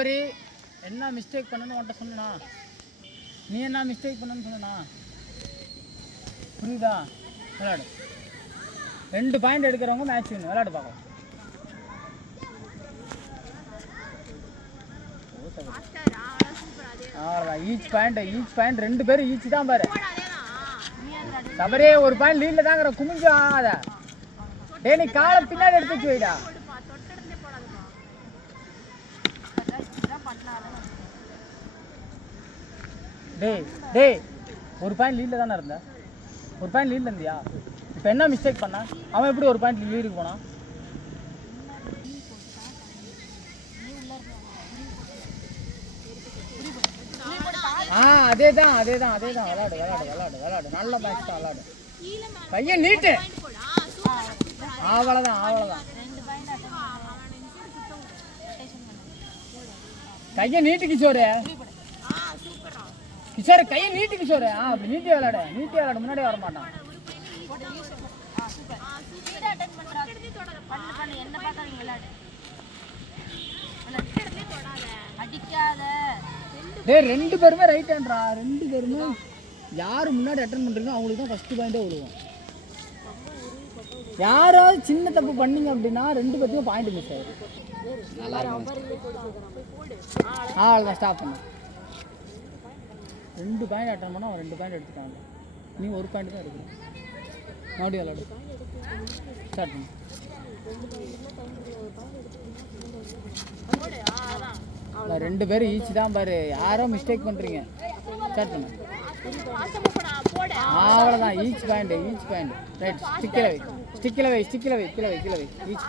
சரி, என்ன மிஸ்டேக் பண்ணணும்னு உன்ட்ட சொன்னா? நீ என்ன மிஸ்டேக் பண்ணணும்னு சொன்னா? புரியுதா? விளையாடு. 2 பாயிண்ட் எடுக்கிறவங்க மேட்ச் வின். விளையாடு பார்க்கலாம். அவ்வளோதான். ஈச் பாயிண்ட் 2 பேரும் ஈச் தான் பாரு. சபரே ஒரு பாயிண்ட் லீட்ல தாங்கிற குமிஞ்சு ஆகாத. டேய் நீ காலை பின்னாடி எடுத்து வச்சு வைடா. டேய் ஒரு பாயிண்ட் லீட்ல தானே இருந்த. ஒரு பாயிண்ட் லீட்ல இருந்தியா? இப்போ என்ன மிஸ்டேக் பண்ணா? அவன் எப்படி ஒரு பாயிண்ட் லீடுக்கு போனான்? அதேதான் விளையாடு. நல்ல மேட்ச் தான் விளையாடு. கையை நீட்டு. அவ்வளோதான். கையை நீட்டு கிஷோரு. கையை நீட்டு கிஷோரு. அப்படி நீட்டி விளையாடு. முன்னாடியே வர மாட்டான். டேய் 2 பேருமே ரைட் ஹேண்ட்ரா. 2 பேருமே யார் முன்னாடி அட்டெண்ட் பண்ணுறீங்களோ அவங்களுக்கு தான் ஃபஸ்ட்டு பாயிண்டே விழுவோம். யாராவது சின்ன தப்பு பண்ணீங்க அப்படின்னா 2 பேருக்கும் பாயிண்ட் மிஸ் ஆயிடும். நல்லா இருக்கும். அவ்வளோதான், ஸ்டாப் பண்ண. 2 பாயிண்ட் அட்டன் பண்ணால் அவன் 2 பாயிண்ட் எடுத்துட்டாங்க. நீ ஒரு பாயிண்ட் தான் எடுக்கணும். மறுபடியும் விளையாடு. ஸ்டார்ட் பண்ணு. இல்லை 2 பேரும் ஈச் தான் பாரு. யாரோ மிஸ்டேக் பண்ணுறீங்க. ஸ்டார்ட் பண்ணு. அவ்வளோதான். Each point right. ஸ்டிக்கில் வை. ஈச்